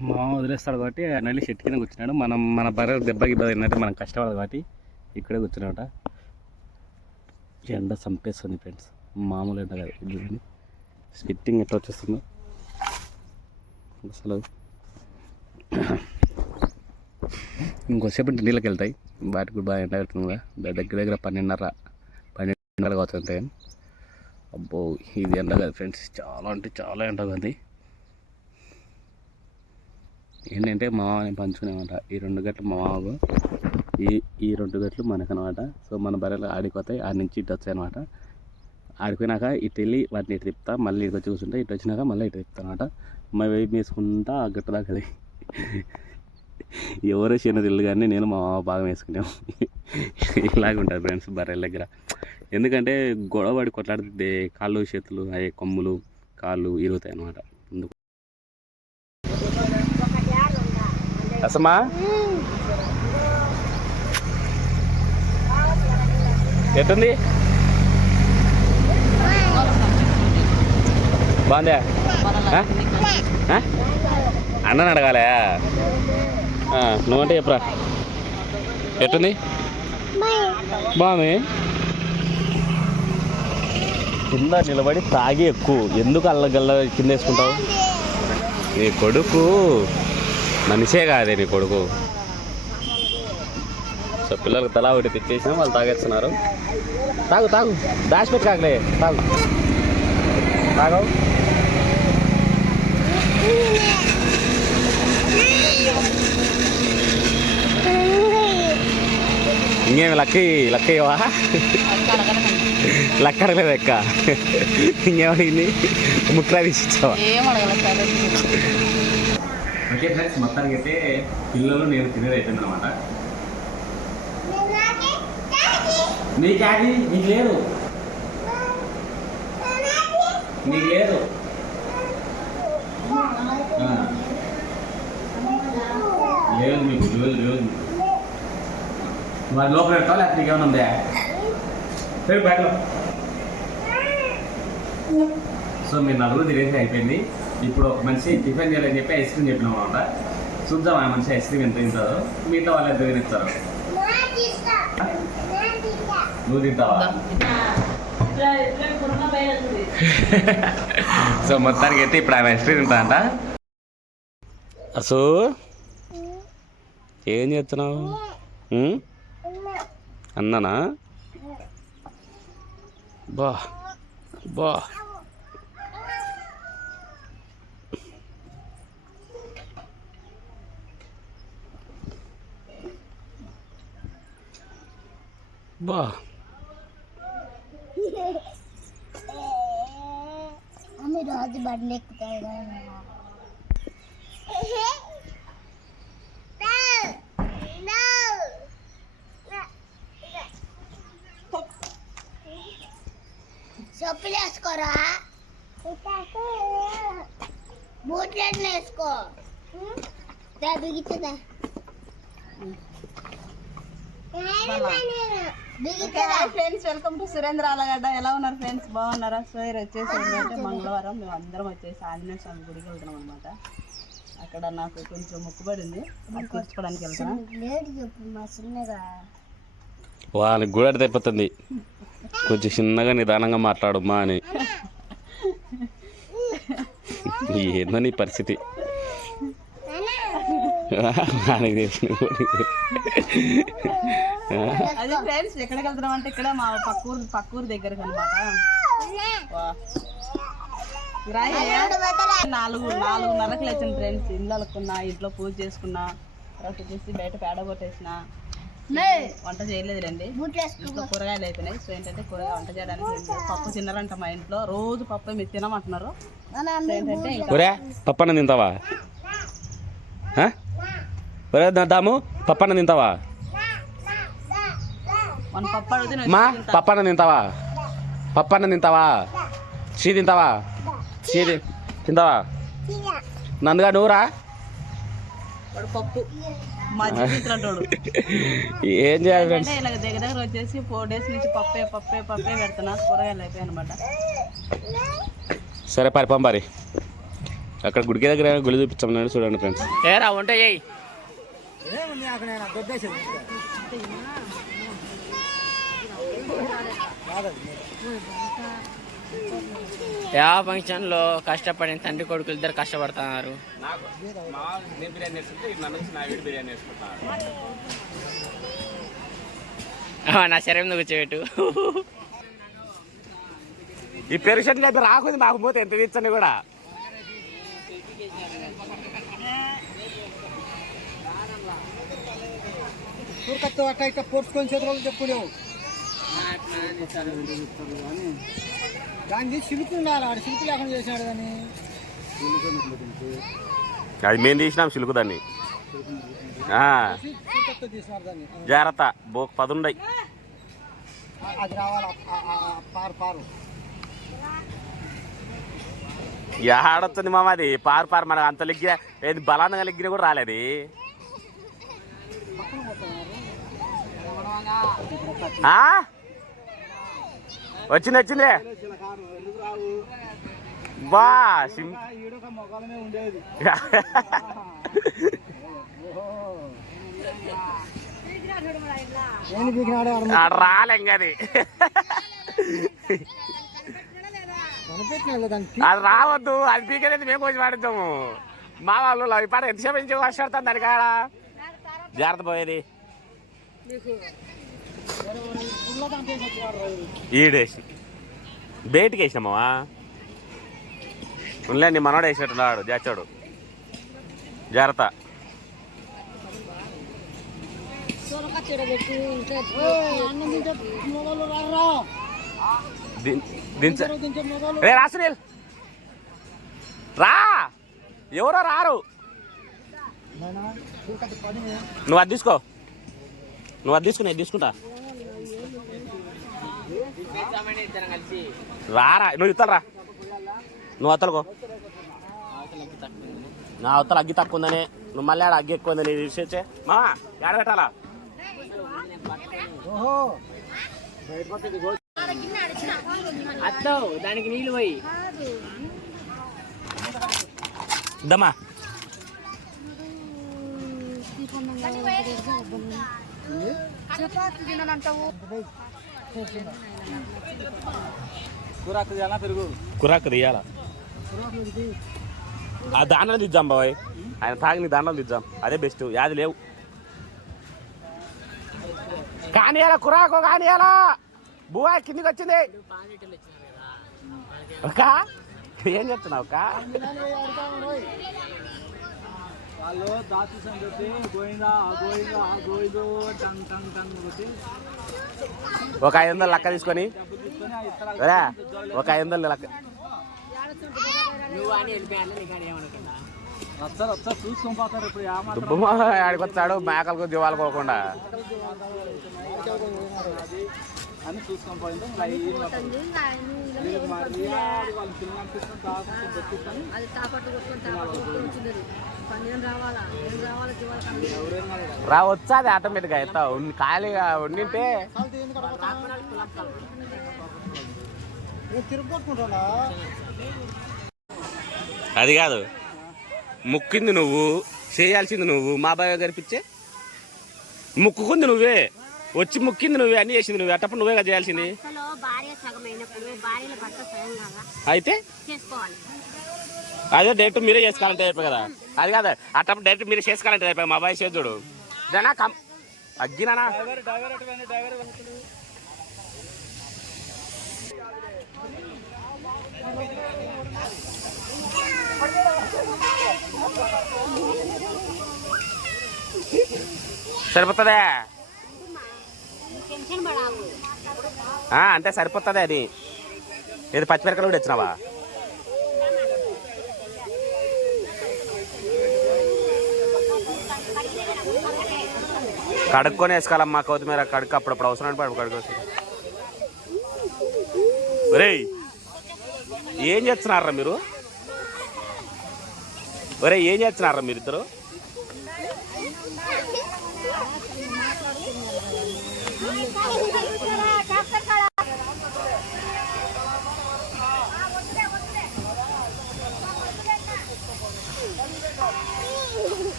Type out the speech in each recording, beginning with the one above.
మా మామ వదిలేస్తాడు కాబట్టి నల్లి వెళ్ళి చెట్టు కింద కూర్చున్నాడు. మనం మన బర్రె దెబ్బకి ఇబ్బంది ఏంటంటే మనం కష్టపడదు కాబట్టి ఇక్కడే కూర్చున్నాట ఎండ చంపేస్తుంది ఫ్రెండ్స్ మామూలు ఎండ కాదు. చూడండి. స్పిట్టింగ్ ఎట్లా వచ్చేస్తుందో. అసలు ఇంకోసేపు నీళ్ళకి వెళ్తాయి. వాటికి కూడా బాగా ఎండ పెడుతుంది కదా. దగ్గర దగ్గర పన్నెండున్నర పన్నెండు అవుతుంది అబ్బో ఇది ఎండ కాదు ఫ్రెండ్స్ చాలా అంటే చాలా ఎండ ఉంది ఏంటంటే మా మామని పంచుకునేమాట ఈ రెండు గట్లు మా మామకు ఈ ఈ రెండు గట్లు మనకనమాట. సో మన బర్రెలు ఆడిపోతాయి ఆడి నుంచి ఇటు వచ్చాయి అనమాట ఆడిపోయినాక ఇటు వెళ్ళి వాటిని ఇటు తిప్పుతా మళ్ళీ ఇటు వచ్చి కూర్చుంటే ఇటు వచ్చినాక మళ్ళీ ఇటు తిప్పుతా అనమాట మా వైపు వేసుకుంటా ఆ గట్టు దాకా ఎవరో చిన్న ఇల్లు కానీ నేను మా మామ బాగా వేసుకున్నాం ఇలాగ ఉంటుంది ఫ్రెండ్స్ బర్రెల దగ్గర. ఎందుకంటే గొడవ పడి కొట్లాడితే కాళ్ళు చేతులు అవి కొమ్ములు కాళ్ళు ఇరుగుతాయి అనమాట అందుకు అసమా ఎట్టుంది? బాగుందా? ఆ? ఆ? అన్నని అడగాలే. నువ్వంటే చెప్పరా. ఎట్టుంది? బాగుంది. కింద నిలబడి తాగి ఎక్కువ ఎందుకు అల్లగల్ల కింద వేసుకుంటావు? నీ కొడుకు మనిషే కాదే నీ కొడుకు. సో పిల్లలకు తలా ఒకటి తెచ్చేసినా వాళ్ళు తాగేస్తున్నారు. తాగు తాగు. దాచిపెట్టి కాకలే తాగు. తాగవు. ఇంకేమి లక్కీ లక్కయ్యవా లక్క అడగలేదు ఎక్క ఇంకేమడిగింది ముక్కలా తీసి ఇచ్చావా ఏం ఫ్రెండ్స్ మొత్తానికి అయితే పిల్లలు నేను తినేది అయిపోయింది అనమాట నీకు అది నీకు లేదు? నీకు లేదు? లేదు మీకు లేదు లేదు. మరి లోపల పెట్టావా లేకపోతే నీకేమైనా ఉందా? సరే బ్యాగ్లో సో మీరు నలుగురు తినేసి అయిపోయింది. ఇప్పుడు ఒక మనిషి టిఫిన్ చేయాలని చెప్పి ఐస్ క్రీమ్ చెప్పినాం అనమాట. చూద్దాం ఆ మనిషి ఐస్ క్రీమ్ ఎంత తింటారో మిగతా వాళ్ళు ఎంత తినేస్తారు? నువ్వు తింటావా? సో మొత్తానికి అయితే ఇప్పుడు ఆమె ఐస్ క్రీమ్ తింటా అంట అసూ? ఏం చేస్తున్నావు? అన్నానా? బా బా. वाह। हमें रोज बढ़ने प्लेस करो बहुत लेट ले इसको दादू की तो friends welcome to Surendra Allagadda ఎలా ఉన్నారు ఫ్రెండ్స్ బాగున్నారా? సో ఈరోజు వచ్చేసి ఏంటంటే మంగళవారం మేము అందరం వచ్చేసి ఆంజనేయ స్వామి గుడికి వెళ్తున్నాం అనమాట అక్కడ నాకు కొంచెం మొక్కుబడి ఉంది అది తీర్చుకోవడానికి వెళ్తున్నా. లేడు చెప్పు మా చిన్నగా వాళ్ళకి కూడా తెప్పుతుంది. కొంచెం చిన్నగా నిదానంగా మాట్లాడమ్మా అని. ఏందో నీ పరిస్థితి. ఆయనకి తెలిసిన. అదే ఫ్రెండ్స్ ఎక్కడికి వెళ్తున్నాం అంటే ఇక్కడ మా పక్కూరు పక్కూరు దగ్గరకు అనమాట నాలుగు నాలుగున్నరకు లేచాను ఫ్రెండ్స్ ఇల్లు అలుకున్నా ఇంట్లో పూజ చేసుకున్నా తర్వాత వచ్చేసి బయట పేడ కొట్టేసిన. వంట చేయలేదు రండి ఇంట్లో కూరగాయలు అయిపోయినాయి. సో ఏంటంటే కూరగాయ వంట చేయడానికి. పప్పు తిన్నారంట మా ఇంట్లో. రోజు పప్పు మీరు తినమంటున్నారు. ఏంటంటే ఒరే పప్పన్న తింటావా? ఒరే దాము పప్పన్న తింటావా? మా. పప్పన్న తింటావా? పప్పన్న తింటావా? చీ తింటావా? చీ తింటావా? నందుగా నువ్వురా పప్పు. ఏం చేయాలి ఫ్రెండ్స్ అంటే ఇలా దగ్గర దగ్గర వచ్చేసి ఫోర్ డేస్ నుంచి పప్పే పప్పే పప్పే పెడుతున్నా. కూరగాయలు అయిపోయాయి అనమాట సరే పరి పంపరి. అక్కడ గుడికి దగ్గర గుడి చూపించాం చూడండి ఫ్రెండ్స్ ఏరా యా ఫంక్షన్లో కష్టపడిన తండ్రి కొడుకులు ఇద్దరు కష్టపడుతున్నారు. నా శరీరం కూర్చోబెట్టు. ఈ పెరుషన్ అయితే రాకుంది మాకు పోతే ఎంత తెచ్చండి కూడా. ఊరికత్త అట్ట ఇట్ట పొడుచుకొని చేతులు చెప్పులేవు దానికి సిలుకు ఉండాలి ఆడ సిలుకు లేకుండా చేసినాడు కానీ. అది మేము తీసినాం సిలుకు దాన్ని. దాన్ని. జాగ్రత్త బో పదుండయి అది రావాలి పారు పారు. ఆడొస్తుంది మామ అది. పారు పారు మనకు అంత లిగ్గిన ఏది బలాంతంగా లిగ్గిన కూడా రాలేదు? వచ్చింది వచ్చింది. బా రాలేంగది అది. రావద్దు అది పీకేది మేము కొంచెం ఆడుతాము మా వాళ్ళు అవి పాట ఎంతసేపు నుంచి వర్షం పడుతుంది దానికాడ? జాగ్రత్త పోయేది. ఈడేసి. బయటికి వేసినామా ఉండలే నీ మనోడు వేసినట్టున్నాడు జాచాడు. జాగ్రత్త. రే రా సునీల్. రా! ఎవరో రారు. నువ్వు అది తీసుకో. నువ్వు అది తీసుకుని తీసుకుంటా. రారా నువ్వు ఇస్తాను రా నువ్వు అత్తలుకో. నా అవతల అగ్గి తక్కువ ఉందని నువ్వు మళ్ళీ ఆడ అగ్గి ఎక్కువ ఉందని విషయచ్చే మా ఏడ పెట్టాలా? దానికి నీళ్ళు పోయి. దమ్మా కూరాకు తీయాలా పెరుగు? కురాకు తీయాలా? ఆ దాంట్లో దిద్దాం బాబాయ్. ఆయన తాగిన దాంట్లో దిద్దాం అదే బెస్ట్ యాది లేవు. కానియాలా కురాకు కానియాలా! బువా కిందికి వచ్చింది. ఏం చెప్తున్నావు అక్క? వాళ్ళు దాచేసాం చెప్పి గోయిందా గోయిందా గోయిందో టంగ్ టంగ్ టంగ్ కొట్టి ఒక ఐదు వందలు లెక్క తీసుకొని. ఒక ఐదు వందలు లెక్క. ఆడికి వచ్చాడు మేకలకు దివాలు పోకుండా అని చూసుకొని పోయింది అది తాపట్టు తాపట్టు కొట్టుకొని వచ్చింది పన్నెండు రావాలా ఏం రావాలా జీవాల ఎవరైనా రా వచ్చాది ఆటోమేటిక్గా ఎంత ఉన్ని- ఖాళీగా ఉండింటే అది కాదు. ముక్కింది నువ్వు చేయాల్సింది నువ్వు మా బాగా గరిపించే ముక్కుకుంది నువ్వే. వచ్చి ముక్కింది నువ్వే అన్ని చేసింది నువ్వే. అట్టప్పుడు నువ్వే కదా చేయాల్సింది. అయితే? చేసుకోవాలి. అదే డైరెక్ట్ మీరే చేసుకోవాలంటే అయిపోయి కదా. అది కాదు అట్టప్పుడు డైరెక్ట్ మీరే చేసుకోవాలంటే అయిపోయి మా బాయ్ చేద్దుడు జనా కం అగ్గినా సరిపోతుందా? అంతే సరిపోతుంది అది. ఇది పచ్చిమిరకలు కూడా ఇచ్చినావా కడుక్కొని వేసుకోవాలమ్మా కొత్తిమీర కడుక్కు అప్పుడప్పుడు అవసరం పడు కడుక్కోవచ్చు ఒరేయ్ ఏం చేస్తున్నారా మీరు? ఒరే ఏం చేస్తున్నారా మీరు ఇద్దరు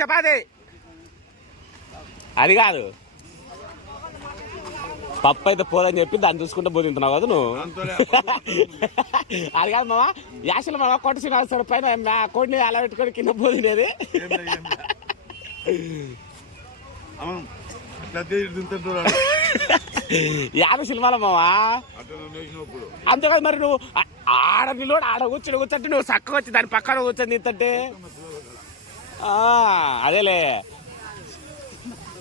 చపాతి. అది కాదు. పప్పు అయితే పోదని చెప్పి దాన్ని చూసుకుంటే పోతుంటున్నావు కదా నువ్వు. అది కాదు మామ యాసలు మామ కొట్ట శ్రీనివాస పైన కోడిని అలా పెట్టుకొని కింద తింటుంటారు యాద సినిమాలో మావా అంతేకాదు మరి నువ్వు ఆడ నిలబడి ఆడ కూర్చొని కూర్చుంటే నువ్వు చక్కగా వచ్చి దాని పక్కన కూర్చొని తింటే అదేలే.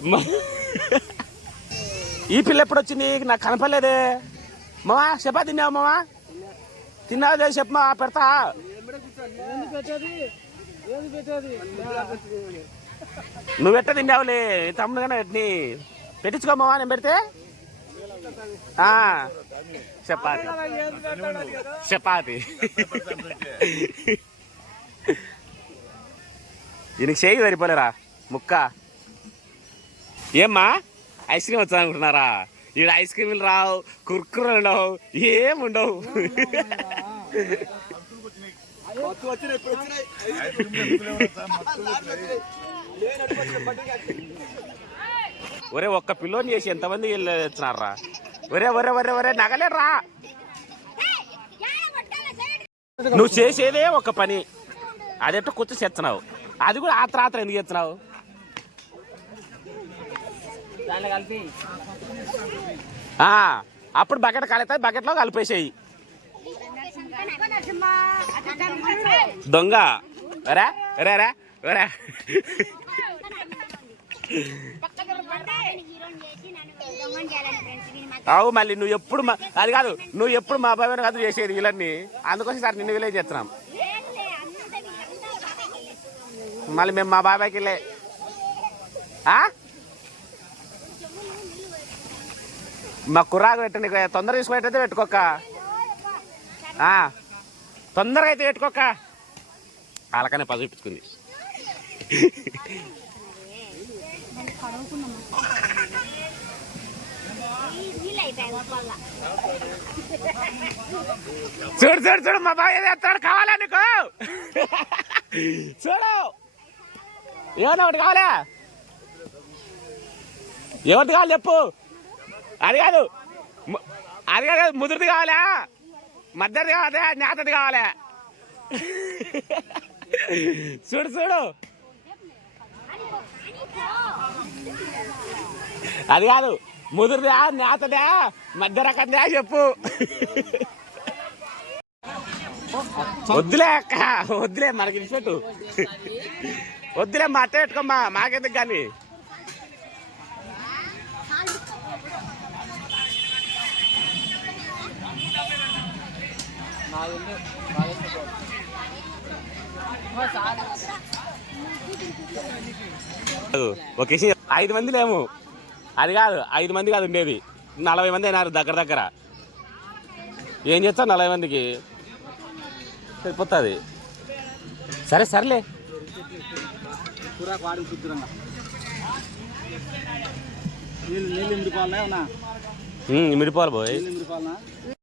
మ- ఈ పిల్ల ఎప్పుడు వచ్చింది నాకు కనపడలేదే. మావా చెప్పా తిన్నావు మావా? తిన్నావు లేదు పెడతా. నువ్వెట్ట తిన్నావులే? తమ్ముడు పెట్టి ఎట్ని? పెట్టించుకో మావా నేను పెడితే? ఆ, చపాతి. చపాతి. దీనికి చేయి సరిపోలేరా? ముక్క. ఏమ్మా? ఐస్ క్రీమ్ వచ్చా అనుకుంటున్నారా? ఈడ ఐస్ క్రీములు రావు కుర్కురు ఉండవు ఏం ఉండవు. ఒరే ఒక్క పిల్లోని చేసి ఎంతమంది వచ్చినారా ఒరే ఒరే ఒరే ఒరే నగలేరా నువ్వు చేసేదే ఒక పని. అదెట్ట కూర్చో చేస్తున్నావు. అది కూడా ఆత్ర ఆత్ర ఎందుకు చేస్తున్నావు? ఆ, అప్పుడు బకెట్ కాలేస్తుంది బకెట్లో కలిపేసేయి. దొంగ. రా రా రా రా. అవు మళ్ళీ నువ్వు ఎప్పుడు అది కాదు నువ్వు ఎప్పుడు మా బాబాయ్ కాదు చేసేది వీళ్ళని. అందుకోసం సార్ నిన్ను విలేజ్ చేస్తున్నాం. మళ్ళీ మేము మా బాబాయ్కి వెళ్ళే? మా కుర్రాకు పెట్టండి తొందర తీసుకునేటైతే పెట్టుకోక ఆ, తొందరగా అయితే పెట్టుకోక వాళ్ళకనే పది చూపించుకుంది. చూడు చూడు చూడు మా బాబాయ్ ఏదో ఎత్తాడు కావాలా నీకు? చూడు. ఏమన్నా ఒకటి కావాలా? ఎవరిది కావాలి చెప్పు. అది కాదు. అది కాదు ముదురుది కావాలా? మద్దరిది కావాలా? నేతది కావాలా? చూడు చూడు. అది కాదు. ముదురుదా నేతదా మధ్య రకందా చెప్పు. వద్దులే అక్క వద్దులే మనకి ఇచ్చినట్టు వద్దులే మా అట్ట పెట్టుకోమ్మా మాకెందుకు కానీ? ఒక ఐదు మంది లేము. అది కాదు ఐదు మంది కాదు ఉండేది. నలభై మంది అయినారు దగ్గర దగ్గర. ఏం చేస్తావు నలభై మందికి? సరిపోతుంది. సరే సర్లే. కూర వాడి శుద్ధంగా నీళ్ళు నీళ్ళు ఇందుకోవాలనా ఏమన్నా మిడిపోవాలి పోయి నీళ్ళు